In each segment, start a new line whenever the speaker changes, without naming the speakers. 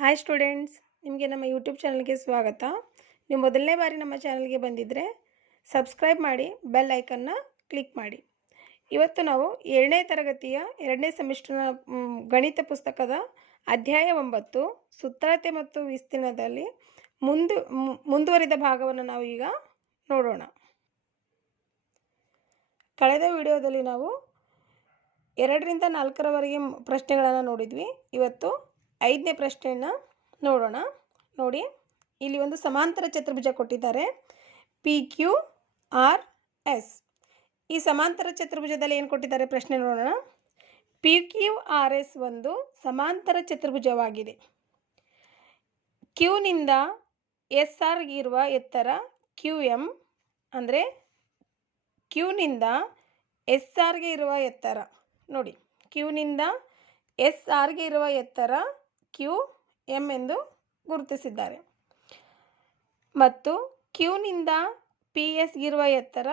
Hi students ನಿಮಗೆ ನಮ್ಮ YouTube ಚಾನಲ್ಗೆ ಸ್ವಾಗತ. ನೀವು ಮೊದಲನೇ ಬಾರಿ ನಮ್ಮ ಚಾನಲ್ಗೆ ಬಂದಿದ್ದರೆ ಸಬ್ಸ್ಕ್ರೈಬ್ ಮಾಡಿ ಬೆಲ್ ಐಕನ್ನ ಕ್ಲಿಕ್ ಮಾಡಿ. ಇವತ್ತು ನಾವು ಎರಡನೇ ತರಗತಿಯ ಎರಡನೇ ಸೆಮಿಸ್ಟರ್ನ ಗಣಿತ ಪುಸ್ತಕದ ಅಧ್ಯಾಯ ಒಂಬತ್ತು ಸುತ್ತಳತೆ ಮತ್ತು ವಿಸ್ತೀರ್ಣದಲ್ಲಿ ಮುಂದು ಮುಂದುವರಿದ ಭಾಗವನ್ನು ನಾವು ಈಗ ನೋಡೋಣ. ಕಳೆದ ವಿಡಿಯೋದಲ್ಲಿ ನಾವು ಎರಡರಿಂದ ನಾಲ್ಕರವರೆಗೆ ಪ್ರಶ್ನೆಗಳನ್ನು ನೋಡಿದ್ವಿ. ಇವತ್ತು ಐದನೇ ಪ್ರಶ್ನೆಯನ್ನು ನೋಡೋಣ. ನೋಡಿ, ಇಲ್ಲಿ ಒಂದು ಸಮಾಂತರ ಚತುರ್ಭುಜ ಕೊಟ್ಟಿದ್ದಾರೆ. ಪಿ ಕ್ಯೂ ಆರ್ ಎಸ್ ಈ ಸಮಾಂತರ ಚತುರ್ಭುಜದಲ್ಲಿ ಏನು ಕೊಟ್ಟಿದ್ದಾರೆ ಪ್ರಶ್ನೆ ನೋಡೋಣ. ಪಿ ಕ್ಯೂ ಆರ್ ಎಸ್ ಒಂದು ಸಮಾಂತರ ಚತುರ್ಭುಜವಾಗಿದೆ. ಕ್ಯೂನಿಂದ ಎಸ್ ಆರ್ಗೆ ಇರುವ ಎತ್ತರ ಕ್ಯೂ ಎಂ ಅಂದರೆ ಕ್ಯೂನಿಂದ ಎಸ್ ಆರ್ಗೆ ಇರುವ ಎತ್ತರ. ನೋಡಿ ಕ್ಯೂನಿಂದ ಎಸ್ ಆರ್ಗೆ ಇರುವ ಎತ್ತರ ಕ್ಯೂ ಎಂ ಎಂದು ಗುರುತಿಸಿದ್ದಾರೆ. ಮತ್ತು ಕ್ಯೂನಿಂದ ಪಿ ಎಸ್ಗಿರುವ ಎತ್ತರ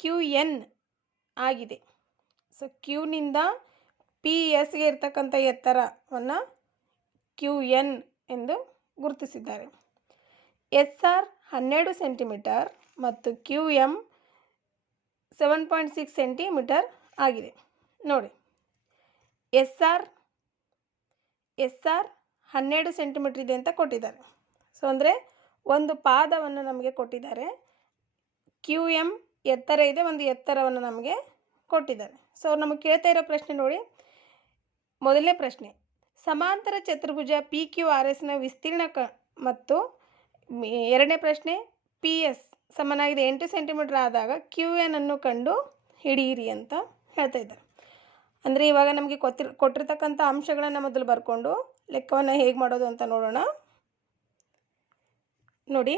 ಕ್ಯೂ ಎನ್ ಆಗಿದೆ. ಸೊ ಕ್ಯೂನಿಂದ ಪಿ ಎಸ್ಗೆ ಇರ್ತಕ್ಕಂಥ ಎತ್ತರವನ್ನು ಕ್ಯೂ ಎನ್ ಎಂದು ಗುರುತಿಸಿದ್ದಾರೆ. ಎಸ್ ಆರ್ ಹನ್ನೆರಡು ಸೆಂಟಿಮೀಟರ್ ಮತ್ತು Q M seven point six centimetre ಆಗಿದೆ. ನೋಡಿ ಎಸ್ ಆರ್ ಎಸ್ ಆರ್ ಹನ್ನೆರಡು ಸೆಂಟಿಮೀಟ್ರ್ ಇದೆ ಅಂತ ಕೊಟ್ಟಿದ್ದಾರೆ. ಸೊ ಅಂದರೆ ಒಂದು ಪಾದವನ್ನು ನಮಗೆ ಕೊಟ್ಟಿದ್ದಾರೆ. ಕ್ಯೂ ಎಂ ಎತ್ತರ ಇದೆ, ಒಂದು ಎತ್ತರವನ್ನು ನಮಗೆ ಕೊಟ್ಟಿದ್ದಾರೆ. ಸೊ ಅವ್ರು ನಮಗೆ ಕೇಳ್ತಾ ಇರೋ ಪ್ರಶ್ನೆ ನೋಡಿ. ಮೊದಲನೇ ಪ್ರಶ್ನೆ, ಸಮಾಂತರ ಚತುರ್ಭುಜ ಪಿ ಕ್ಯೂ ಆರ್ ಎಸ್ನ ವಿಸ್ತೀರ್ಣ ಕ ಮತ್ತು ಎರಡನೇ ಪ್ರಶ್ನೆ ಪಿ ಎಸ್ ಸಮನಾಗಿದೆ ಎಂಟು ಸೆಂಟಿಮೀಟ್ರ್ ಆದಾಗ ಕ್ಯೂ ಎನ್ ಅನ್ನು ಕಂಡು ಹಿಡಿಯಿರಿ ಅಂತ ಹೇಳ್ತಾ ಇದ್ದಾರೆ. ಅಂದರೆ ಇವಾಗ ನಮಗೆ ಕೊತ್ತಿರ್ ಕೊಟ್ಟಿರ್ತಕ್ಕಂಥ ಅಂಶಗಳನ್ನು ಮೊದಲು ಬರ್ಕೊಂಡು ಲೆಕ್ಕವನ್ನು ಹೇಗೆ ಮಾಡೋದು ಅಂತ ನೋಡೋಣ. ನೋಡಿ,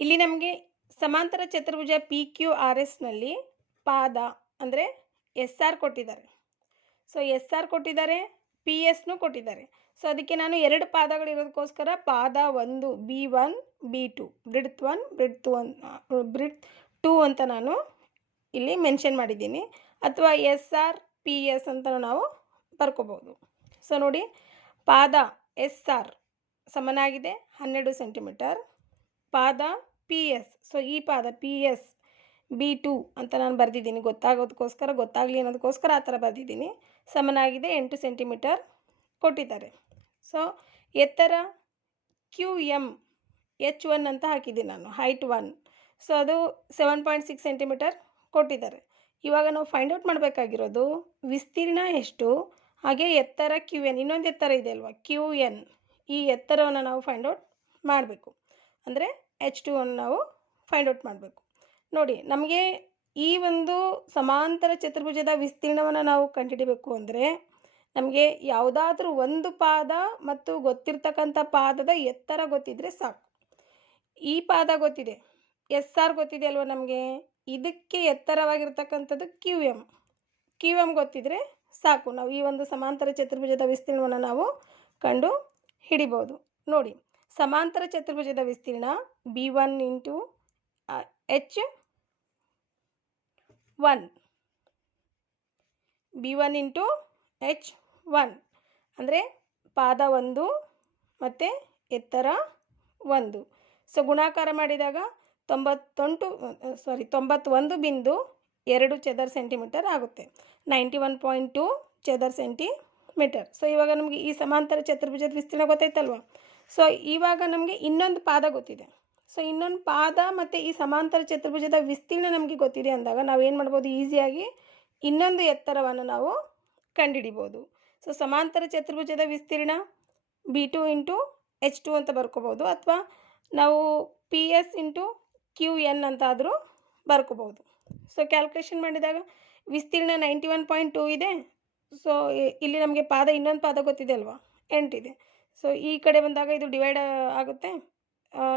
ಇಲ್ಲಿ ನಮಗೆ ಸಮಾಂತರ ಚತುರ್ಭುಜ ಪಿ ಕ್ಯೂ ಆರ್ ಎಸ್ನಲ್ಲಿ ಪಾದ ಅಂದರೆ ಎಸ್ ಆರ್ ಕೊಟ್ಟಿದ್ದಾರೆ. ಸೊ ಎಸ್ ಆರ್ ಕೊಟ್ಟಿದ್ದಾರೆ ಪಿ ಎಸ್ನು ಕೊಟ್ಟಿದ್ದಾರೆ. ಸೊ ಅದಕ್ಕೆ ನಾನು ಎರಡು ಪಾದಗಳಿರೋದಕ್ಕೋಸ್ಕರ ಪಾದ ಒಂದು B one B two breadth one breadth one breadth two ಅಂತ ನಾನು ಇಲ್ಲಿ ಮೆನ್ಷನ್ ಮಾಡಿದ್ದೀನಿ. ಅಥವಾ ಎಸ್ ಆರ್ ಪಿ ಎಸ್ ಅಂತ ನಾವು ಬರ್ಕೋಬೋದು. ಸೊ ನೋಡಿ, ಪಾದ ಎಸ್ ಆರ್ ಸಮನಾಗಿದೆ, ಹನ್ನೆರಡು ಸೆಂಟಿಮೀಟರ್ ಪಾದ ಪಿ ಎಸ್ ಸೊ ಈ ಪಾದ ಪಿ ಎಸ್ ಬಿ ಟು ಅಂತ ನಾನು ಬರೆದಿದ್ದೀನಿ. ಗೊತ್ತಾಗೋದಕ್ಕೋಸ್ಕರ, ಗೊತ್ತಾಗಲಿ ಅನ್ನೋದಕ್ಕೋಸ್ಕರ ಆ ಥರ ಬರೆದಿದ್ದೀನಿ. ಸಮನಾಗಿದೆ, ಎಂಟು ಸೆಂಟಿಮೀಟರ್ ಕೊಟ್ಟಿದ್ದಾರೆ. ಸೊ ಎತ್ತರ ಕ್ಯೂ ಎಂ ಎಚ್ ಒನ್ ಅಂತ ಹಾಕಿದ್ದೀನಿ ನಾನು ಹೈಟ್ ಒನ್ ಸೊ ಅದು ಸೆವೆನ್ ಪಾಯಿಂಟ್ ಸಿಕ್ಸ್ ಸೆಂಟಿಮೀಟರ್ ಕೊಟ್ಟಿದ್ದಾರೆ. ಇವಾಗ ನಾವು ಫೈಂಡ್ ಔಟ್ ಮಾಡಬೇಕಾಗಿರೋದು ವಿಸ್ತೀರ್ಣ ಎಷ್ಟು? ಹಾಗೆ ಎತ್ತರ ಕ್ಯೂ ಎನ್ ಇನ್ನೊಂದು ಎತ್ತರ ಇದೆ ಅಲ್ವಾ? ಕ್ಯೂ ಎನ್ ಈ ಎತ್ತರವನ್ನು ನಾವು ಫೈಂಡ್ ಔಟ್ ಮಾಡಬೇಕು. ಅಂದರೆ ಎಚ್ ಟು ಅನ್ನು ನಾವು ಫೈಂಡ್ ಔಟ್ ಮಾಡಬೇಕು. ನೋಡಿ, ನಮಗೆ ಈ ಒಂದು ಸಮಾಂತರ ಚತುರ್ಭುಜದ ವಿಸ್ತೀರ್ಣವನ್ನು ನಾವು ಕಂಡುಹಿಡಿಬೇಕು ಅಂದರೆ ನಮಗೆ ಯಾವುದಾದ್ರೂ ಒಂದು ಪಾದ ಮತ್ತು ಗೊತ್ತಿರ್ತಕ್ಕಂಥ ಪಾದದ ಎತ್ತರ ಗೊತ್ತಿದ್ದರೆ ಸಾಕು. ಈ ಪಾದ ಗೊತ್ತಿದೆ. ಎಸ್ ಆರ್ ಗೊತ್ತಿದೆ ಅಲ್ವ ನಮಗೆ? ಇದಕ್ಕೆ ಎತ್ತರವಾಗಿರ್ತಕ್ಕಂಥದ್ದು ಕ್ಯೂ ಎಂ ಕ್ಯೂ ಎಂ ಗೊತ್ತಿದ್ರೆ ಸಾಕು, ನಾವು ಈ ಒಂದು ಸಮಾಂತರ ಚತುರ್ಭುಜದ ವಿಸ್ತೀರ್ಣವನ್ನು ನಾವು ಕಂಡು ಹಿಡಿಬೋದು. ನೋಡಿ, ಸಮಾಂತರ ಚತುರ್ಭುಜದ ವಿಸ್ತೀರ್ಣ B one into H one B one into H one ಅಂದರೆ ಪಾದ ಒಂದು ಮತ್ತು ಎತ್ತರ ಒಂದು. ಸೊ ಗುಣಾಕಾರ ಮಾಡಿದಾಗ ತೊಂಬತ್ತೊಂಟು ಸಾರಿ ತೊಂಬತ್ತೊಂದು ಬಿಂದು ಎರಡು ಚದರ್ ಸೆಂಟಿಮೀಟರ್ ಆಗುತ್ತೆ. ನೈಂಟಿ ಒನ್ ಪಾಯಿಂಟ್ ಟು ಚದರ್ ಸೆಂಟಿಮೀಟರ್. ಸೊ ಇವಾಗ ನಮಗೆ ಈ ಸಮಾಂತರ ಚತುರ್ಭುಜದ ವಿಸ್ತೀರ್ಣ ಗೊತ್ತಾಯ್ತಲ್ವ? ಸೊ ಇವಾಗ ನಮಗೆ ಇನ್ನೊಂದು ಪಾದ ಗೊತ್ತಿದೆ. ಸೊ ಇನ್ನೊಂದು ಪಾದ ಮತ್ತು ಈ ಸಮಾಂತರ ಚತುರ್ಭುಜದ ವಿಸ್ತೀರ್ಣ ನಮಗೆ ಗೊತ್ತಿದೆ ಅಂದಾಗ ನಾವು ಏನು ಮಾಡ್ಬೋದು? ಈಸಿಯಾಗಿ ಇನ್ನೊಂದು ಎತ್ತರವನ್ನು ನಾವು ಕಂಡುಹಿಡಿಬೋದು ಸೊ ಸಮಾಂತರ ಚತುರ್ಭುಜದ ವಿಸ್ತೀರ್ಣ B two into H two ಅಂತ ಬರ್ಕೋಬೋದು. ಅಥವಾ ನಾವು P S into Q N ಅಂತಾದರೂ ಬರ್ಕೋಬೋದು ಸೊ ಕ್ಯಾಲ್ಕುಲೇಷನ್ ಮಾಡಿದಾಗ ವಿಸ್ತೀರ್ಣ ನೈಂಟಿ ಒನ್ ಪಾಯಿಂಟ್ ಟೂ ಇದೆ. ಸೊ ಇಲ್ಲಿ ನಮಗೆ ಪಾದ, ಇನ್ನೊಂದು ಪಾದ ಗೊತ್ತಿದೆ ಅಲ್ವಾ? ಎಂಟಿದೆ ಸೊ ಈ ಕಡೆ ಬಂದಾಗ ಇದು ಡಿವೈಡ್ ಆಗುತ್ತೆ.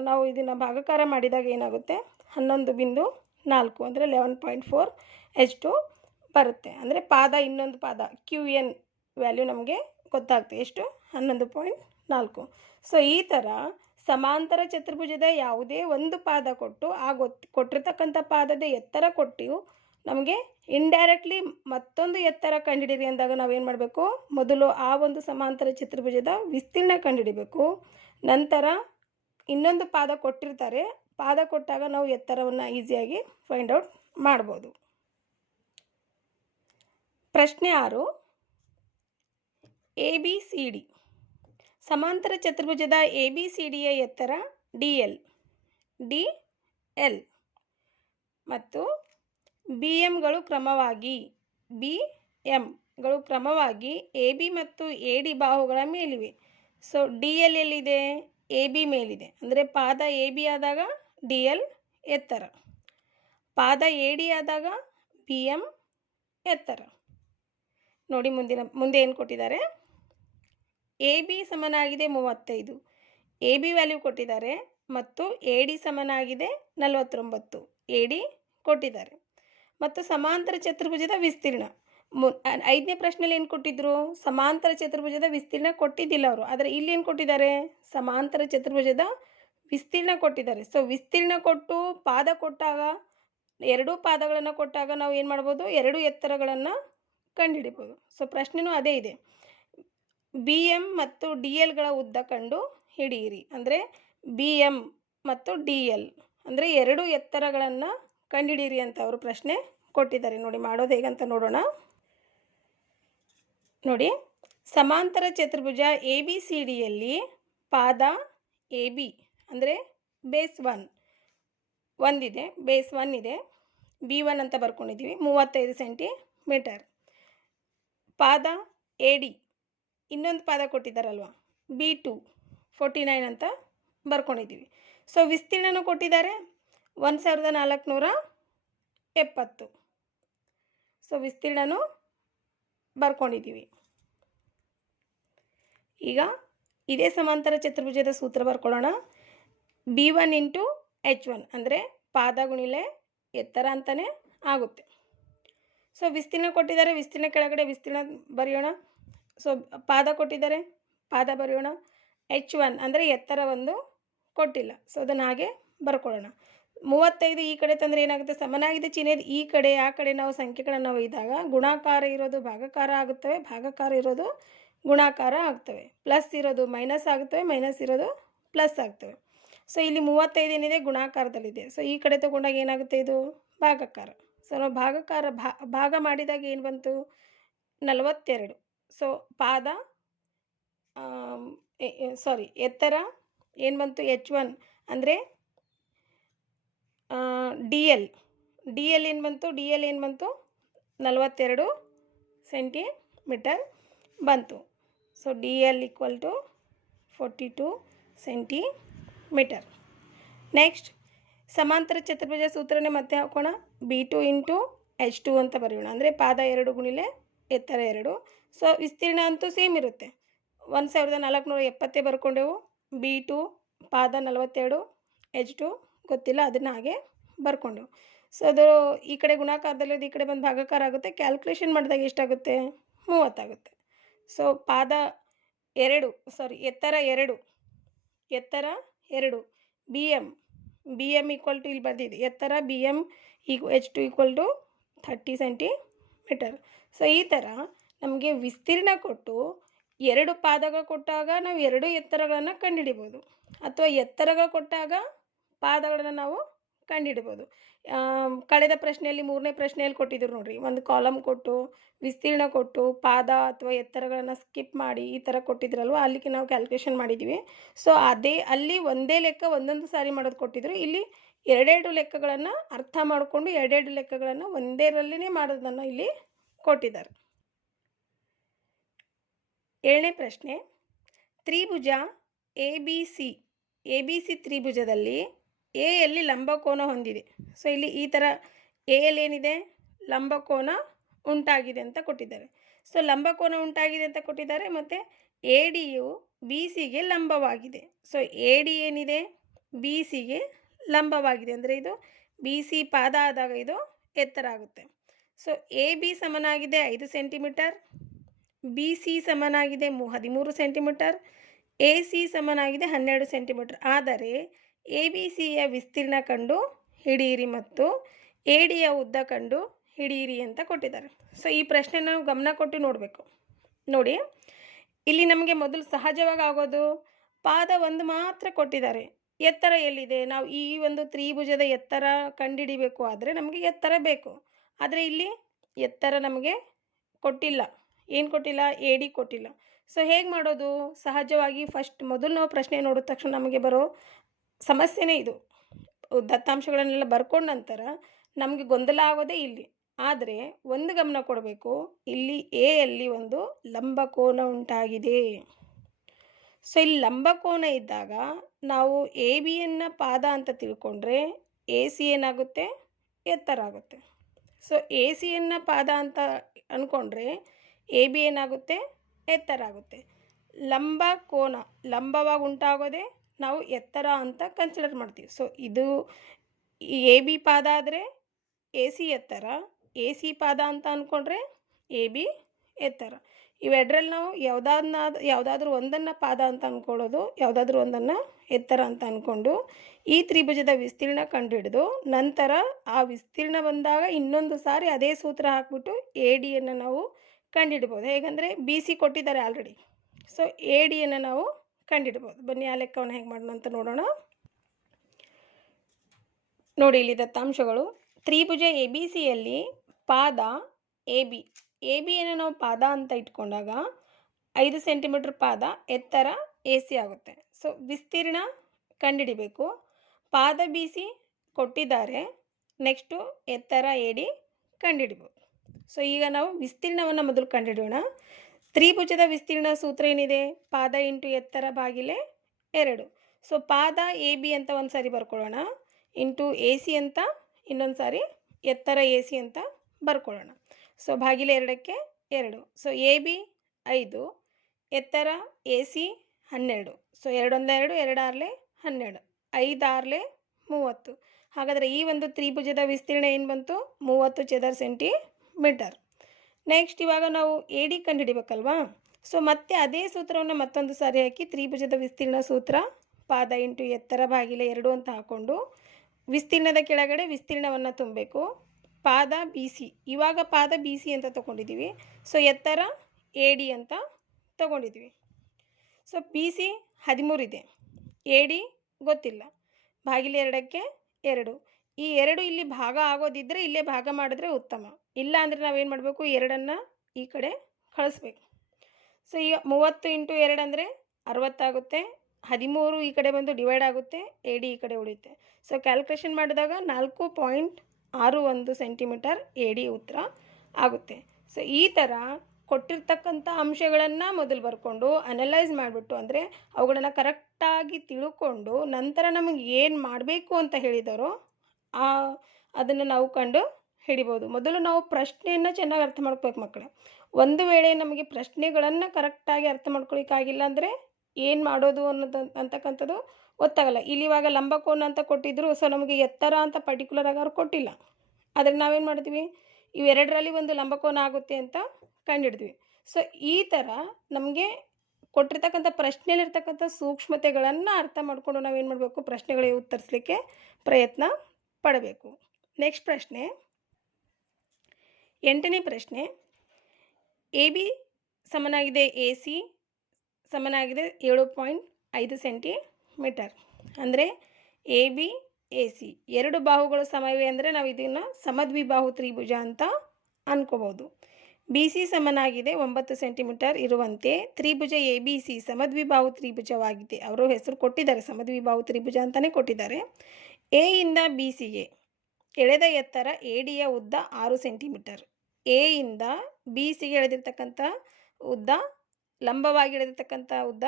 ನಾವು ಇದನ್ನು ಭಾಗಕಾರ ಮಾಡಿದಾಗ ಏನಾಗುತ್ತೆ? ಹನ್ನೊಂದು ಬಿಂದು ನಾಲ್ಕು ಅಂದರೆ eleven point four H two ಬರುತ್ತೆ. ಅಂದರೆ ಪಾದ, ಇನ್ನೊಂದು ಪಾದ ಕ್ಯೂ ಎನ್ ವ್ಯಾಲ್ಯೂ ನಮಗೆ ಗೊತ್ತಾಗ್ತದೆ. ಎಷ್ಟು? ಹನ್ನೊಂದು ಪಾಯಿಂಟ್ ನಾಲ್ಕು. ಸೊ ಈ ಥರ ಸಮಾಂತರ ಚತುರ್ಭುಜದ ಯಾವುದೇ ಒಂದು ಪಾದ ಕೊಟ್ಟು, ಆ ಗೊತ್ತು ಕೊಟ್ಟಿರ್ತಕ್ಕಂಥ ಪಾದದ ಎತ್ತರ ಕೊಟ್ಟು ನಮಗೆ ಇಂಡೈರೆಕ್ಟ್ಲಿ ಮತ್ತೊಂದು ಎತ್ತರ ಕಂಡುಹಿಡಿರಿ ಅಂದಾಗ ನಾವೇನು ಮಾಡಬೇಕು? ಮೊದಲು ಆ ಒಂದು ಸಮಾಂತರ ಚತುರ್ಭುಜದ ವಿಸ್ತೀರ್ಣ ಕಂಡುಹಿಡಿಬೇಕು ನಂತರ ಇನ್ನೊಂದು ಪಾದ ಕೊಟ್ಟಿರ್ತಾರೆ. ಪಾದ ಕೊಟ್ಟಾಗ ನಾವು ಎತ್ತರವನ್ನು ಈಸಿಯಾಗಿ ಫೈಂಡ್ ಔಟ್ ಮಾಡ್ಬೋದು. ಪ್ರಶ್ನೆ ಆರು. ಎ ಬಿ ಸಿ ಡಿ ಸಮಾಂತರ ಚತುರ್ಭುಜದ ಎ ಬಿ ಸಿ ಡಿಯ ಎತ್ತರ ಡಿ ಎಲ್ ಡಿ ಎಲ್ ಮತ್ತು ಬಿ ಎಂಗಳು ಕ್ರಮವಾಗಿ ಬಿ ಎಂಗಳು ಕ್ರಮವಾಗಿ ಎ ಬಿ ಮತ್ತು ಎ ಡಿ ಬಾಹುಗಳ ಮೇಲಿವೆ. ಸೊ ಡಿ ಎಲ್ ಎಲ್ಲಿದೆ? ಎ ಬಿ ಮೇಲಿದೆ. ಅಂದರೆ ಪಾದ ಎ ಬಿ ಆದಾಗ ಡಿ ಎಲ್ ಎತ್ತರ. ಪಾದ ಎ ಡಿ ಆದಾಗ ಬಿ ಎಂ ಎತ್ತರ. ನೋಡಿ ಮುಂದಿನ, ಮುಂದೆ ಏನು ಕೊಟ್ಟಿದ್ದಾರೆ? ಎ ಬಿ ಸಮನಾಗಿದೆ ಮೂವತ್ತೈದು. ಎ ಬಿ ವ್ಯಾಲ್ಯೂ ಕೊಟ್ಟಿದ್ದಾರೆ ಮತ್ತು ಎ ಡಿ ಸಮನಾಗಿದೆ ನಲವತ್ತೊಂಬತ್ತು. ಎ ಡಿ ಕೊಟ್ಟಿದ್ದಾರೆ. ಮತ್ತು ಸಮಾಂತರ ಚತುರ್ಭುಜದ ವಿಸ್ತೀರ್ಣ. ಐದನೇ ಪ್ರಶ್ನೆಯಲ್ಲಿ ಏನು ಕೊಟ್ಟಿದ್ರು? ಸಮಾಂತರ ಚತುರ್ಭುಜದ ವಿಸ್ತೀರ್ಣ ಕೊಟ್ಟಿದ್ದಿಲ್ಲ ಅವರು. ಆದರೆ ಇಲ್ಲಿ ಏನು ಕೊಟ್ಟಿದ್ದಾರೆ? ಸಮಾಂತರ ಚತುರ್ಭುಜದ ವಿಸ್ತೀರ್ಣ ಕೊಟ್ಟಿದ್ದಾರೆ. ಸೊ ವಿಸ್ತೀರ್ಣ ಕೊಟ್ಟು ಪಾದ ಕೊಟ್ಟಾಗ, ಎರಡೂ ಪಾದಗಳನ್ನು ಕೊಟ್ಟಾಗ ನಾವು ಏನು ಮಾಡ್ಬೋದು? ಎರಡು ಎತ್ತರಗಳನ್ನು ಕಂಡುಹಿಡಿಬೋದು. ಸೊ ಪ್ರಶ್ನೆನೂ ಅದೇ ಇದೆ. ಬಿ ಎಂ ಮತ್ತು ಡಿ ಎಲ್ಗಳ ಉದ್ದ ಕಂಡು ಹಿಡಿಯಿರಿ. ಅಂದರೆ ಬಿ ಎಂ ಮತ್ತು ಡಿ ಎಲ್ ಅಂದರೆ ಎರಡು ಎತ್ತರಗಳನ್ನು ಕಂಡುಹಿಡಿಯಿರಿ ಅಂತ ಅವರು ಪ್ರಶ್ನೆ ಕೊಟ್ಟಿದ್ದಾರೆ. ನೋಡಿ, ಮಾಡೋದು ಹೇಗಂತ ನೋಡೋಣ. ನೋಡಿ, ಸಮಾಂತರ ಚತುರ್ಭುಜ ಎ ಬಿ ಸಿ ಡಿಯಲ್ಲಿ ಪಾದ ಎ ಬಿ ಅಂದರೆ ಬೇಸ್ ಒನ್ ಒಂದಿದೆ ಬೇಸ್ ಒನ್ ಇದೆ. ಬಿ ಒನ್ ಅಂತ ಬರ್ಕೊಂಡಿದ್ದೀವಿ, ಮೂವತ್ತೈದು ಸೆಂಟಿಮೀಟರ್ ಪಾದ ಎ ಡಿ ಇನ್ನೊಂದು ಪಾದ ಕೊಟ್ಟಿದ್ದಾರಲ್ವ? ಬಿ ಟು ಫೋರ್ಟಿ ನೈನ್ ಅಂತ ಬರ್ಕೊಂಡಿದ್ದೀವಿ. ಸೊ ವಿಸ್ತೀರ್ಣನೂ ಕೊಟ್ಟಿದ್ದಾರೆ. ಒಂದು ಸಾವಿರದ ನಾಲ್ಕುನೂರ ಎಪ್ಪತ್ತು. ಸೊ ವಿಸ್ತೀರ್ಣನೂ ಬರ್ಕೊಂಡಿದ್ದೀವಿ. ಈಗ ಇದೇ ಸಮಾಂತರ ಚತುರ್ಭುಜದ ಸೂತ್ರ ಬರ್ಕೊಳ್ಳೋಣ. B one into H one ಅಂದರೆ ಪಾದ ಗುಣಿಲೆ ಎತ್ತರ ಅಂತಲೇ ಆಗುತ್ತೆ. ಸೊ ವಿಸ್ತೀರ್ಣ ಕೊಟ್ಟಿದ್ದಾರೆ. ವಿಸ್ತೀರ್ಣ ಕೆಳಗಡೆ ವಿಸ್ತೀರ್ಣ ಬರೆಯೋಣ. ಸೊ ಪಾದ ಕೊಟ್ಟಿದ್ದಾರೆ? ಪಾದ ಬರೆಯೋಣ. ಎಚ್ ಒನ್ ಅಂದರೆ ಎತ್ತರ ಒಂದು ಕೊಟ್ಟಿಲ್ಲ. ಸೊ ಅದನ್ನು ಹಾಗೆ ಬರ್ಕೊಳ್ಳೋಣ. ಮೂವತ್ತೈದು ಈ ಕಡೆ ತಂದರೆ ಏನಾಗುತ್ತೆ? ಸಮನಾಗಿದೆ ಚಿಹ್ನೆ ಈ ಕಡೆ, ಆ ಕಡೆ ನಾವು ಸಂಖ್ಯೆಗಳನ್ನು ಒಯ್ದಾಗ ಗುಣಾಕಾರ ಇರೋದು ಭಾಗಕಾರ ಆಗುತ್ತವೆ, ಭಾಗಕಾರ ಇರೋದು ಗುಣಾಕಾರ ಆಗ್ತವೆ. ಪ್ಲಸ್ ಇರೋದು ಮೈನಸ್ ಆಗುತ್ತವೆ ಮೈನಸ್ ಇರೋದು ಪ್ಲಸ್ ಆಗ್ತವೆ. ಸೊ ಇಲ್ಲಿ ಮೂವತ್ತೈದು ಏನಿದೆ? ಗುಣಾಕಾರದಲ್ಲಿದೆ. ಸೊ ಈ ಕಡೆ ತಗೊಂಡಾಗ ಏನಾಗುತ್ತೆ ಇದು? ಭಾಗಕಾರ. ಸೊ ನಾವು ಭಾಗಕಾರ ಭಾಗ ಮಾಡಿದಾಗ ಏನು ಬಂತು? ನಲವತ್ತೆರಡು. ಸೊ, ಪಾದ ಸಾರಿ, ಎತ್ತರ, ಏನು ಬಂತು? ಎಚ್ ಒನ್ ಅಂದರೆ ಡಿ ಎಲ್. ಡಿ ಎಲ್ ಏನು ಬಂತು? ಡಿ ಎಲ್ ಏನು ಬಂತು? ನಲವತ್ತೆರಡು ಸೆಂಟಿಮೀಟರ್ ಬಂತು. So, D L equal to forty two centimetre. Next, ಸಮಾಂತರ ಚತುರ್ಭುಜ ಸೂತ್ರನೇ ಮತ್ತೆ ಹಾಕೋಣ. B two into H two ಅಂತ ಬರೆಯೋಣ. ಅಂದರೆ, ಪಾದ ಎರಡು ಗುಣಿಲೆ ಎತ್ತರ ಎರಡು. ಸೊ, ವಿಸ್ತೀರ್ಣ ಅಂತೂ ಸೇಮ್ ಇರುತ್ತೆ. ಒಂದು ಸಾವಿರದ ನಾಲ್ಕುನೂರ ಎಪ್ಪತ್ತೇ ಬರ್ಕೊಂಡೆವು. ಬಿ ಟು, ಪಾದ ನಲವತ್ತೆರಡು, ಎಚ್ ಟು ಗೊತ್ತಿಲ್ಲ, ಅದನ್ನು ಹಾಗೆ ಬರ್ಕೊಂಡೆವು. ಸೊ, ಅದು ಈ ಕಡೆ ಗುಣಾಕಾರದಲ್ಲಿ ಈ ಕಡೆ ಬಂದು ಭಾಗಾಕಾರ ಆಗುತ್ತೆ. ಕ್ಯಾಲ್ಕುಲೇಷನ್ ಮಾಡಿದಾಗ ಎಷ್ಟಾಗುತ್ತೆ? ಮೂವತ್ತಾಗುತ್ತೆ. ಸೊ, ಪಾದ ಎರಡು ಸಾರಿ ಎತ್ತರ ಎರಡು ಎತ್ತರ ಎರಡು B M B M equal to ಇಲ್ಲಿ ಬಂದಿದೆ ಎತ್ತರ B M eke H two equal to thirty centimetre so ಈ ಥರ ನಮಗೆ ವಿಸ್ತೀರ್ಣ ಕೊಟ್ಟು ಎರಡು ಪಾದಗ ಕೊಟ್ಟಾಗ ನಾವು ಎರಡು ಎತ್ತರಗಳನ್ನು ಕಂಡುಹಿಡಿಬೋದು ಅಥವಾ ಎತ್ತರಗ ಕೊಟ್ಟಾಗ ಪಾದಗಳನ್ನು ನಾವು ಕಂಡುಹಿಡಿಬೋದು ಕಳೆದ ಪ್ರಶ್ನೆಯಲ್ಲಿ ಮೂರನೇ ಪ್ರಶ್ನೆಯಲ್ಲಿ ಕೊಟ್ಟಿದ್ರು ನೋಡ್ರಿ. ಒಂದು ಕಾಲಮ್ ಕೊಟ್ಟು, ವಿಸ್ತೀರ್ಣ ಕೊಟ್ಟು, ಪಾದ ಅಥವಾ ಎತ್ತರಗಳನ್ನು ಸ್ಕಿಪ್ ಮಾಡಿ ಈ ಥರ ಕೊಟ್ಟಿದ್ರಲ್ವ? ಅಲ್ಲಿಗೆ ನಾವು ಕ್ಯಾಲ್ಕುಲೇಷನ್ ಮಾಡಿದ್ದೀವಿ ಸೊ ಅದೇ, ಅಲ್ಲಿ ಒಂದೇ ಲೆಕ್ಕ ಒಂದೊಂದು ಸಾರಿ ಮಾಡೋದು ಕೊಟ್ಟಿದ್ರು. ಇಲ್ಲಿ ಎರಡೆರಡು ಲೆಕ್ಕಗಳನ್ನು ಅರ್ಥ ಮಾಡಿಕೊಂಡು ಎರಡೆರಡು ಲೆಕ್ಕಗಳನ್ನು ಒಂದೇರಲ್ಲಿನೇ ಮಾಡೋದನ್ನು ಇಲ್ಲಿ ಕೊಟ್ಟಿದ್ದಾರೆ. ಏಳನೇ ಪ್ರಶ್ನೆ, ತ್ರಿಭುಜ A B C, A B C ತ್ರಿಭುಜದಲ್ಲಿ A ಯಲ್ಲಿ ಲಂಬಕೋನ ಹೊಂದಿದೆ. ಸೊ ಇಲ್ಲಿ ಈ ಥರ ಎ ಎಲ್ ಏನಿದೆ? ಲಂಬಕೋನ ಉಂಟಾಗಿದೆ ಅಂತ ಕೊಟ್ಟಿದ್ದಾರೆ. ಸೊ ಲಂಬಕೋನ ಉಂಟಾಗಿದೆ ಅಂತ ಕೊಟ್ಟಿದ್ದಾರೆ ಮತ್ತು ಎ ಡಿಯು ಬಿ ಸಿಗೆ ಲಂಬವಾಗಿದೆ. ಸೊ ಎ ಡಿ ಏನಿದೆ? ಬಿ ಸಿಗೆ ಲಂಬವಾಗಿದೆ. ಅಂದರೆ ಇದು ಬಿ ಸಿ ಪಾದ ಆದಾಗ ಇದು ಎತ್ತರ ಆಗುತ್ತೆ. ಸೊ ಎ ಬಿ ಸಮನಾಗಿದೆ ಐದು ಸೆಂಟಿಮೀಟರ್. ಬಿ ಸಿ ಸಮನಾಗಿದೆ ಮೂ ಹದಿಮೂರು ಸೆಂಟಿಮೀಟರ್ ಎ ಸಿ ಸಮನಾಗಿದೆ ಹನ್ನೆರಡು ಸೆಂಟಿಮೀಟರ್ ಆದರೆ ಎ ಬಿ ಸಿಯ ವಿಸ್ತೀರ್ಣ ಕಂಡು ಹಿಡಿಯಿರಿ ಮತ್ತು ಎ ಡಿಯ ಉದ್ದ ಕಂಡು ಹಿಡಿಯಿರಿ ಅಂತ ಕೊಟ್ಟಿದ್ದಾರೆ. ಸೊ ಈ ಪ್ರಶ್ನೆ ನಾವು ಗಮನ ಕೊಟ್ಟು ನೋಡಬೇಕು. ನೋಡಿ, ಇಲ್ಲಿ ನಮಗೆ ಮೊದಲು ಸಹಜವಾಗಿ ಆಗೋದು ಪಾದ ಒಂದು ಮಾತ್ರ ಕೊಟ್ಟಿದ್ದಾರೆ. ಎತ್ತರ ಎಲ್ಲಿದೆ? ನಾವು ಈ ಒಂದು ತ್ರಿಭುಜದ ಎತ್ತರ ಕಂಡುಹಿಡಿಬೇಕು, ಆದರೆ ನಮಗೆ ಎತ್ತರ ಬೇಕು. ಆದರೆ ಇಲ್ಲಿ ಎತ್ತರ ನಮಗೆ ಕೊಟ್ಟಿಲ್ಲ. ಏನು ಕೊಟ್ಟಿಲ್ಲ ಎ ಡಿ ಕೊಟ್ಟಿಲ್ಲ. ಸೊ ಹೇಗೆ ಮಾಡೋದು? ಸಹಜವಾಗಿ ಫಸ್ಟ್ ಮೊದಲು ನಾವು ಪ್ರಶ್ನೆ ನೋಡಿದ ತಕ್ಷಣ ನಮಗೆ ಬರೋ ಸಮಸ್ಯೆನೇ ಇದು. ದತ್ತಾಂಶಗಳನ್ನೆಲ್ಲ ಬರ್ಕೊಂಡ ನಂತರ ನಮಗೆ ಗೊಂದಲ ಆಗೋದೇ ಇಲ್ಲಿ. ಆದರೆ ಒಂದು ಗಮನ ಕೊಡಬೇಕು, ಇಲ್ಲಿ ಎ ಅಲ್ಲಿ ಒಂದು ಲಂಬಕೋನ ಉಂಟಾಗಿದೆ. ಸೊ ಇಲ್ಲಿ ಲಂಬಕೋನ ಇದ್ದಾಗ ನಾವು ಎ ಬಿಯನ್ನು ಪಾದ ಅಂತ ತಿಳ್ಕೊಂಡ್ರೆ ಎ ಸಿ ಏನಾಗುತ್ತೆ? ಎತ್ತರ ಆಗುತ್ತೆ. ಸೊ ಎ ಸಿಯನ್ನು ಪಾದ ಅಂತ ಅಂದ್ಕೊಂಡ್ರೆ ಎ ಬಿ ಏನಾಗುತ್ತೆ? ಎತ್ತರ ಆಗುತ್ತೆ. ಲಂಬ ಕೋನ, ಲಂಬವಾಗಿ ಉಂಟಾಗೋದೇ ನಾವು ಎತ್ತರ ಅಂತ ಕನ್ಸಿಡರ್ ಮಾಡ್ತೀವಿ. ಸೊ ಇದು ಎ ಬಿ ಪಾದ ಆದರೆ ಎ ಸಿ ಎತ್ತರ, ಎ ಸಿ ಪಾದ ಅಂತ ಅಂದ್ಕೊಂಡ್ರೆ ಎ ಬಿ ಎತ್ತರ. ಇವೆರಡರಲ್ಲಿ ನಾವು ಯಾವುದಾದ್ನ, ಯಾವುದಾದ್ರೂ ಒಂದನ್ನು ಪಾದ ಅಂತ ಅಂದ್ಕೊಳ್ಳೋದು ಯಾವುದಾದ್ರೂ ಒಂದನ್ನು ಎತ್ತರ ಅಂತ ಅಂದ್ಕೊಂಡು ಈ ತ್ರಿಭುಜದ ವಿಸ್ತೀರ್ಣ ಕಂಡುಹಿಡಿದು ನಂತರ ಆ ವಿಸ್ತೀರ್ಣ ಬಂದಾಗ ಇನ್ನೊಂದು ಸಾರಿ ಅದೇ ಸೂತ್ರ ಹಾಕ್ಬಿಟ್ಟು ಎ ಡಿಯನ್ನು ನಾವು ಕಂಡುಹಿಡ್ಬೋದು ಹೇಗಂದರೆ ಬಿ ಸಿ ಕೊಟ್ಟಿದ್ದಾರೆ ಆಲ್ರೆಡಿ ಸೊ ಎ ಡಿಯನ್ನು ನಾವು ಕಂಡಿಡ್ಬೋದು. ಬನ್ನಿ ಆ ಲೆಕ್ಕವನ್ನು ಹೆಂಗೆ ಮಾಡೋಣ ಅಂತ ನೋಡೋಣ. ನೋಡಿ ಇಲ್ಲಿ ದತ್ತಾಂಶಗಳು ತ್ರಿಭುಜ ಎ ಬಿ ಸಿಯಲ್ಲಿ ಪಾದ ಎ ಬಿ ಎ ಬಿಯನ್ನು ನಾವು ಪಾದ ಅಂತ ಇಟ್ಕೊಂಡಾಗ ಐದು ಸೆಂಟಿಮೀಟ್ರ್ ಪಾದ ಎತ್ತರ ಎ ಸಿ ಆಗುತ್ತೆ. ಸೊ ವಿಸ್ತೀರ್ಣ ಕಂಡಿಡಿಬೇಕು. ಪಾದ ಬಿ ಸಿ ಕೊಟ್ಟಿದ್ದಾರೆ. ನೆಕ್ಸ್ಟು ಎತ್ತರ ಎ ಡಿ ಕಂಡುಹಿಡಿಬೋದು ಸೊ ಈಗ ನಾವು ವಿಸ್ತೀರ್ಣವನ್ನು ಮೊದಲು ಕಂಡುಹಿಡಿಯೋಣ ತ್ರಿಭುಜದ ವಿಸ್ತೀರ್ಣ ಸೂತ್ರ ಏನಿದೆ? ಪಾದ ಇಂಟು ಎತ್ತರ ಬಾಗಿಲೆ ಎರಡು. ಸೊ ಪಾದ ಎ ಬಿ ಅಂತ ಒಂದು ಸಾರಿ ಬರ್ಕೊಳ್ಳೋಣ. ಇಂಟು ಎ ಸಿ ಅಂತ ಇನ್ನೊಂದು ಸಾರಿ ಎತ್ತರ ಎ ಸಿ ಅಂತ ಬರ್ಕೊಳ್ಳೋಣ. ಸೊ ಬಾಗಿಲೆ ಎರಡಕ್ಕೆ ಎರಡು. ಸೊ ಎ ಬಿ ಐದು, ಎತ್ತರ ಎ ಸಿ ಹನ್ನೆರಡು. ಸೊ ಎರಡೊಂದೆರಡು ಎರಡು ಎರಡು ಆರ್ಲೆ ಹನ್ನೆರಡು. ಐದು ಆರ್ಲೆ ಮೂವತ್ತು. ಹಾಗಾದರೆ ಈ ಒಂದು ತ್ರಿಭುಜದ ವಿಸ್ತೀರ್ಣ ಏನು ಬಂತು? ಮೂವತ್ತು ಚದರ ಸೆಂಟಿಮೀಟರ್ ನೆಕ್ಸ್ಟ್ ಇವಾಗ ನಾವು ಎ ಡಿ ಕಂಡುಹಿಡಿಬೇಕಲ್ವಾ? ಸೊ ಮತ್ತೆ ಅದೇ ಸೂತ್ರವನ್ನು ಮತ್ತೊಂದು ಸಾರಿ ಹಾಕಿ ತ್ರಿಭುಜದ ವಿಸ್ತೀರ್ಣ ಸೂತ್ರ, ಪಾದ ಇಂಟು ಎತ್ತರ ಬಾಗಿಲೆ ಎರಡು ಅಂತ ಹಾಕ್ಕೊಂಡು ವಿಸ್ತೀರ್ಣದ ಕೆಳಗಡೆ ವಿಸ್ತೀರ್ಣವನ್ನು ತುಂಬಬೇಕು. ಪಾದ ಬಿ ಸಿ ಇವಾಗ ಪಾದ ಬಿ ಸಿ ಅಂತ ತೊಗೊಂಡಿದ್ದೀವಿ ಸೊ ಎತ್ತರ ಎ ಡಿ ಅಂತ ತೊಗೊಂಡಿದ್ದೀವಿ ಸೊ ಬಿ ಸಿ ಹದಿಮೂರಿದೆ ಎ ಡಿ ಗೊತ್ತಿಲ್ಲ. ಬಾಗಿಲೆ ಎರಡಕ್ಕೆ ಎರಡು. ಈ ಎರಡು ಇಲ್ಲಿ ಭಾಗ ಆಗೋದಿದ್ದರೆ ಇಲ್ಲೇ ಭಾಗ ಮಾಡಿದ್ರೆ ಉತ್ತಮ. ಇಲ್ಲ ಅಂದರೆ ನಾವೇನು ಮಾಡಬೇಕು? ಎರಡನ್ನು ಈ ಕಡೆ ಕಳಿಸ್ಬೇಕು. ಸೊ ಈ ಮೂವತ್ತು ಇಂಟು ಎರಡು ಅಂದರೆ ಅರವತ್ತಾಗುತ್ತೆ ಹದಿಮೂರು ಈ ಕಡೆ ಬಂದು ಡಿವೈಡ್ ಆಗುತ್ತೆ. ಎಡಿ ಈ ಕಡೆ ಉಳಿಯುತ್ತೆ. ಸೊ ಕ್ಯಾಲ್ಕುಲೇಷನ್ ಮಾಡಿದಾಗ ನಾಲ್ಕು ಪಾಯಿಂಟ್ ಆರು ಒಂದು ಸೆಂಟಿಮೀಟರ್ ಎ ಡಿ ಉತ್ತರ ಆಗುತ್ತೆ. ಸೊ ಈ ಥರ ಕೊಟ್ಟಿರ್ತಕ್ಕಂಥ ಅಂಶಗಳನ್ನು ಮೊದಲು ಬರ್ಕೊಂಡು ಅನಲೈಸ್ ಮಾಡಿಬಿಟ್ಟು ಅಂದರೆ ಅವುಗಳನ್ನು ಕರೆಕ್ಟಾಗಿ ತಿಳ್ಕೊಂಡು ನಂತರ ನಮಗೆ ಏನು ಮಾಡಬೇಕು ಅಂತ ಹೇಳಿದಾರೋ ಆ ಅದನ್ನು ನಾವು ಕಂಡು ಹಿಡಿಬೋದು. ಮೊದಲು ನಾವು ಪ್ರಶ್ನೆಯನ್ನು ಚೆನ್ನಾಗಿ ಅರ್ಥ ಮಾಡ್ಕೋಬೇಕು ಮಕ್ಕಳೇ. ಒಂದು ವೇಳೆ ನಮಗೆ ಪ್ರಶ್ನೆಗಳನ್ನು ಕರೆಕ್ಟಾಗಿ ಅರ್ಥ ಮಾಡ್ಕೊಳಿಕ್ಕಾಗಿಲ್ಲ ಅಂದರೆ ಏನು ಮಾಡೋದು ಅನ್ನೋದು ಅಂತಕ್ಕಂಥದ್ದು ಗೊತ್ತಾಗಲ್ಲ. ಇಲ್ಲಿ ಇವಾಗ ಲಂಬಕೋನ ಅಂತ ಕೊಟ್ಟಿದ್ರು ಸೊ ನಮಗೆ ಎತ್ತರ ಅಂತ ಪರ್ಟಿಕ್ಯುಲರ್ ಆಗಿ ಅವ್ರು ಕೊಟ್ಟಿಲ್ಲ. ಆದರೆ ನಾವೇನು ಮಾಡ್ತೀವಿ? ಇವೆರಡರಲ್ಲಿ ಒಂದು ಲಂಬಕೋನ ಆಗುತ್ತೆ ಅಂತ ಕಂಡಿಡ್ತೀವಿ. ಸೊ ಈ ಥರ ನಮಗೆ ಕೊಟ್ಟಿರ್ತಕ್ಕಂಥ ಪ್ರಶ್ನೆಯಲ್ಲಿರ್ತಕ್ಕಂಥ ಸೂಕ್ಷ್ಮತೆಗಳನ್ನು ಅರ್ಥ ಮಾಡಿಕೊಂಡು ನಾವೇನು ಮಾಡಬೇಕು? ಪ್ರಶ್ನೆಗಳಿಗೆ ಉತ್ತರಿಸಲಿಕ್ಕೆ ಪ್ರಯತ್ನ ಪಡಬೇಕು. ನೆಕ್ಸ್ಟ್ ಪ್ರಶ್ನೆ. ಎಂಟನೇ ಪ್ರಶ್ನೆ. ಎ ಬಿ ಸಮನಾಗಿದೆ ಎ ಸಿ ಸಮನಾಗಿದೆ ಏಳು ಪಾಯಿಂಟ್ ಐದು ಸೆಂಟಿಮೀಟರ್. ಅಂದರೆ ಎ ಬಿ, ಎ ಸಿ ಎರಡು ಬಾಹುಗಳು ಸಮವೇ ಅಂದರೆ ನಾವು ಇದನ್ನು ಸಮದ್ವಿಬಾಹು ತ್ರಿಭುಜ ಅಂತ ಅಂದ್ಕೋಬೋದು ಬಿ ಸಿ ಸಮನಾಗಿದೆ ಒಂಬತ್ತು ಸೆಂಟಿಮೀಟರ್ ಇರುವಂತೆ ತ್ರಿಭುಜ ಎ ಬಿ ಸಿ ಸಮದ್ವಿಬಾಹು ತ್ರಿಭುಜವಾಗಿದೆ. ಅವರು ಹೆಸರು ಕೊಟ್ಟಿದ್ದಾರೆ, ಸಮದ್ವಿಬಾಹು ತ್ರಿಭುಜ ಅಂತಲೇ ಕೊಟ್ಟಿದ್ದಾರೆ. ಎ ಇಂದ ಬಿ ಸಿಗೆ. ಎಳೆದ ಎತ್ತರ ಎ ಡಿಯ ಉದ್ದ ಆರು ಸೆಂಟಿಮೀಟರ್. ಎ ಇಂದ ಬಿ ಸಿಗೆ ಎಳೆದಿರ್ತಕ್ಕಂಥ ಉದ್ದ ಲಂಬವಾಗಿ ಎಳೆದಿರ್ತಕ್ಕಂಥ ಉದ್ದ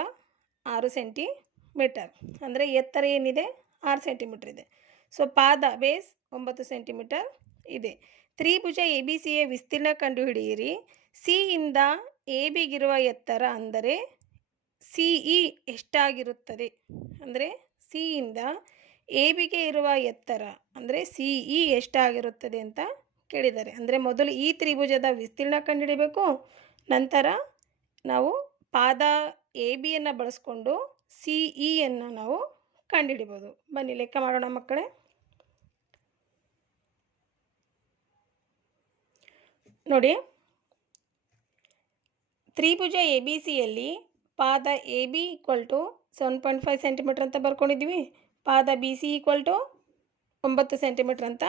ಆರು ಸೆಂಟಿಮೀಟರ್. ಅಂದರೆ ಎತ್ತರ ಏನಿದೆ? ಆರು ಸೆಂಟಿಮೀಟರ್ ಇದೆ. ಸೊ, ಪಾದ, ಬೇಸ್ ಒಂಬತ್ತು ಸೆಂಟಿಮೀಟರ್ ಇದೆ. ತ್ರಿಭುಜ ಎ ಬಿ ಸಿಯ ವಿಸ್ತೀರ್ಣ ಕಂಡುಹಿಡಿಯಿರಿ. ಸಿ ಇಂದ ಎ ಬಿಗಿರುವ ಎತ್ತರ ಅಂದರೆ ಸಿ ಇ ಎಷ್ಟಾಗಿರುತ್ತದೆ? ಅಂದರೆ ಸಿಯಿಂದ ಎ ಬಿಗೆ ಇರುವ ಎತ್ತರ ಅಂದರೆ ಸಿ, ಇ ಎಷ್ಟಾಗಿರುತ್ತದೆ ಅಂತ ಕೇಳಿದ್ದಾರೆ. ಅಂದರೆ ಮೊದಲು ಈ ತ್ರಿಭುಜದ ವಿಸ್ತೀರ್ಣ ಕಂಡುಹಿಡಿಬೇಕು, ನಂತರ ನಾವು ಪಾದ ಎ ಬಿಯನ್ನು ಬಳಸ್ಕೊಂಡು ಸಿ ಇಯನ್ನು ನಾವು ಕಂಡುಹಿಡಿಬೋದು. ಬನ್ನಿ, ಲೆಕ್ಕ ಮಾಡೋಣ ಮಕ್ಕಳೇ. ನೋಡಿ, ತ್ರಿಭುಜ ಎ ಬಿ ಸಿಯಲ್ಲಿ ಪಾದ A B equal to seven point five centimetre ಅಂತ ಬರ್ಕೊಂಡಿದ್ದೀವಿ. ಪಾದ ಬಿ ಸಿ ಈಕ್ವಲ್ ಟು ಒಂಬತ್ತು ಸೆಂಟಿಮೀಟ್ರ್ ಅಂತ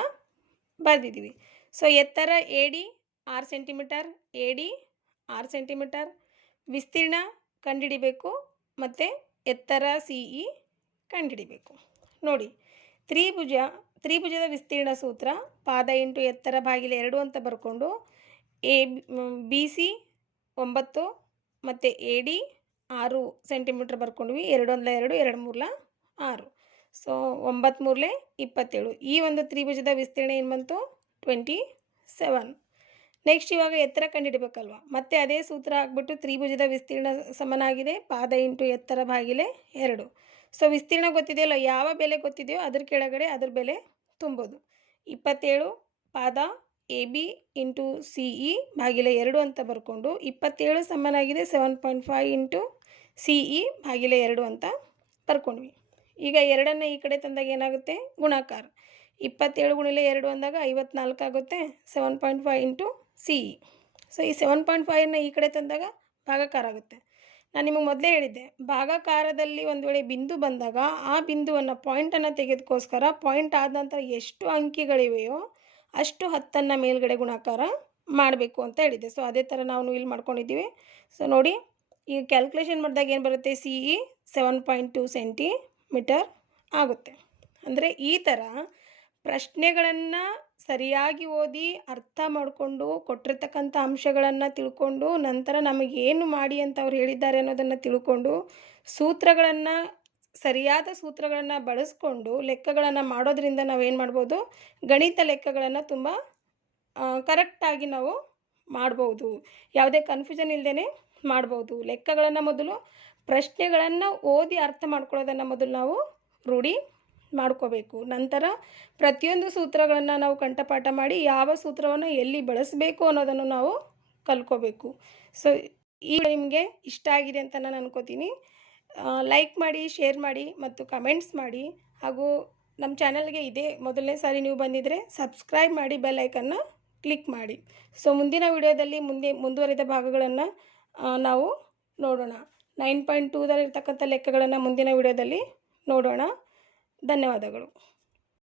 ಬರೆದಿದ್ದೀವಿ. ಸೊ ಎತ್ತರ ಎ ಡಿ ಆರು ಸೆಂಟಿಮೀಟರ್ ಎ ಡಿ ಆರು ಸೆಂಟಿಮೀಟರ್ ವಿಸ್ತೀರ್ಣ ಕಂಡುಹಿಡಿಬೇಕು ಮತ್ತು ಎತ್ತರ ಸಿ ಇ ಕಂಡುಹಿಡಿಬೇಕು. ನೋಡಿ, ತ್ರಿಭುಜ, ತ್ರಿಭುಜದ ವಿಸ್ತೀರ್ಣ ಸೂತ್ರ ಪಾದ ಇಂಟು ಎತ್ತರ ಬಾಗಿಲು ಎರಡು ಅಂತ ಬರ್ಕೊಂಡು ಎ ಬಿ ಸಿ ಒಂಬತ್ತು ಮತ್ತು ಎ ಡಿ ಆರು ಸೆಂಟಿಮೀಟ್ರ್ ಬರ್ಕೊಂಡ್ವಿ. ಎರಡು ಒಂದಲ ಎರಡು ಎರಡು ಮೂರಲ ಆರು. ಸೊ ಒಂಬತ್ತು ಮೂರಲೆ ಇಪ್ಪತ್ತೇಳು. ಈ ಒಂದು ತ್ರಿಭುಜದ ವಿಸ್ತೀರ್ಣ ಏನು ಬಂತು? Twenty seven. ನೆಕ್ಸ್ಟ್ ಇವಾಗ ಎತ್ತರ ಕಂಡುಹಿಡಬೇಕಲ್ವ ಮತ್ತೆ ಅದೇ ಸೂತ್ರ ಹಾಕ್ಬಿಟ್ಟು ತ್ರಿಭುಜದ ವಿಸ್ತೀರ್ಣ ಸಮನಾಗಿದೆ. ಪಾದ ಇಂಟು ಎತ್ತರ ಬಾಗಿಲೆ ಎರಡು. ಸೊ, ವಿಸ್ತೀರ್ಣ ಗೊತ್ತಿದೆಯಲ್ಲ? ಯಾವ ಬೆಲೆ ಗೊತ್ತಿದೆಯೋ ಅದ್ರ ಕೆಳಗಡೆ ಅದ್ರ ಬೆಲೆ ತುಂಬೋದು. ಇಪ್ಪತ್ತೇಳು ಪಾದ A B into C E ಬಾಗಿಲೆ ಎರಡು ಅಂತ ಬರ್ಕೊಂಡು ಇಪ್ಪತ್ತೇಳು ಸಮನಾಗಿದೆ. Seven point five into C E ಬಾಗಿಲೆ ಎರಡು ಅಂತ ಬರ್ಕೊಂಡ್ವಿ. ಈಗ ಎರಡನ್ನು ಈ ಕಡೆ ತಂದಾಗ ಏನಾಗುತ್ತೆ? ಗುಣಾಕಾರ. ಇಪ್ಪತ್ತೇಳು ಗುಣಿಲೆ ಎರಡು ಅಂದಾಗ ಐವತ್ನಾಲ್ಕು ಆಗುತ್ತೆ. Seven point five into C E so ಈ ಸೆವೆನ್ ಪಾಯಿಂಟ್ ಫೈವ್ನ ಈ ಕಡೆ ತಂದಾಗ ಭಾಗಾಕಾರ ಆಗುತ್ತೆ. ನಾನು ನಿಮಗೆ ಮೊದಲೇ ಹೇಳಿದ್ದೆ, ಭಾಗಾಕಾರದಲ್ಲಿ ಒಂದು ವೇಳೆ ಬಿಂದು ಬಂದಾಗ ಆ ಬಿಂದುವನ್ನು ಪಾಯಿಂಟನ್ನು ತೆಗೆದಕ್ಕೋಸ್ಕರ ಪಾಯಿಂಟ್ ಆದ ನಂತರ ಎಷ್ಟು ಅಂಕಿಗಳಿವೆಯೋ ಅಷ್ಟು ಹತ್ತನ್ನು ಮೇಲ್ಗಡೆ ಗುಣಾಕಾರ ಮಾಡಬೇಕು ಅಂತ ಹೇಳಿದ್ದೆ. ಸೊ ಅದೇ ಥರ ನಾವು ಇಲ್ಲಿ ಮಾಡ್ಕೊಂಡಿದ್ದೀವಿ. ಸೊ ನೋಡಿ, ಈಗ ಕ್ಯಾಲ್ಕುಲೇಷನ್ ಮಾಡಿದಾಗ ಏನು ಬರುತ್ತೆ? C E seven point two centimetre ಆಗುತ್ತೆ. ಅಂದರೆ ಈ ಥರ ಪ್ರಶ್ನೆಗಳನ್ನು ಸರಿಯಾಗಿ ಓದಿ ಅರ್ಥ ಮಾಡಿಕೊಂಡು ಕೊಟ್ಟಿರ್ತಕ್ಕಂಥ ಅಂಶಗಳನ್ನು ತಿಳ್ಕೊಂಡು ನಂತರ ನಮಗೇನು ಮಾಡಿ ಅಂತ ಅವ್ರು ಹೇಳಿದ್ದಾರೆ ಅನ್ನೋದನ್ನು ತಿಳ್ಕೊಂಡು ಸೂತ್ರಗಳನ್ನು, ಸರಿಯಾದ ಸೂತ್ರಗಳನ್ನು ಬಳಸ್ಕೊಂಡು ಲೆಕ್ಕಗಳನ್ನು ಮಾಡೋದ್ರಿಂದ ನಾವೇನು ಮಾಡ್ಬೋದು, ಗಣಿತ ಲೆಕ್ಕಗಳನ್ನು ತುಂಬ ಕರೆಕ್ಟಾಗಿ ನಾವು ಮಾಡ್ಬೋದು. ಯಾವುದೇ ಕನ್ಫ್ಯೂಷನ್ ಇಲ್ಲದೇ ಮಾಡ್ಬೋದು. ಲೆಕ್ಕಗಳನ್ನು ಮೊದಲು ಪ್ರಶ್ನೆಗಳನ್ನು ಓದಿ ಅರ್ಥ ಮಾಡ್ಕೊಳ್ಳೋದನ್ನು ಮೊದಲು ನಾವು ರೂಢಿ ಮಾಡ್ಕೋಬೇಕು. ನಂತರ ಪ್ರತಿಯೊಂದು ಸೂತ್ರಗಳನ್ನು ನಾವು ಕಂಠಪಾಠ ಮಾಡಿ ಯಾವ ಸೂತ್ರವನ್ನು ಎಲ್ಲಿ ಬಳಸಬೇಕು ಅನ್ನೋದನ್ನು ನಾವು ಕಲ್ಕೋಬೇಕು. ಸೊ ಈಗ ನಿಮಗೆ ಇಷ್ಟ ಆಗಿದೆ ಅಂತ ನಾನು ಅನ್ಕೋತೀನಿ. ಲೈಕ್ ಮಾಡಿ ಶೇರ್ ಮಾಡಿ ಮತ್ತು ಕಮೆಂಟ್ಸ್ ಮಾಡಿ. ಹಾಗೂ ನಮ್ಮ ಚಾನಲ್ಗೆ ಇದೇ ಮೊದಲನೇ ಸಾರಿ ನೀವು ಬಂದಿದ್ದರೆ ಸಬ್ಸ್ಕ್ರೈಬ್ ಮಾಡಿ ಬೆಲ್ ಐಕನ್ನ ಕ್ಲಿಕ್ ಮಾಡಿ. ಸೊ ಮುಂದಿನ ವಿಡಿಯೋದಲ್ಲಿ ಮುಂದೆ ಮುಂದುವರಿದ ಭಾಗಗಳನ್ನು ನಾವು ನೋಡೋಣ. ನೈನ್ ಪಾಯಿಂಟ್ ಟೂದಲ್ಲಿರ್ತಕ್ಕಂಥ ಲೆಕ್ಕಗಳನ್ನು ಮುಂದಿನ ವಿಡಿಯೋದಲ್ಲಿ ನೋಡೋಣ. ಧನ್ಯವಾದಗಳು.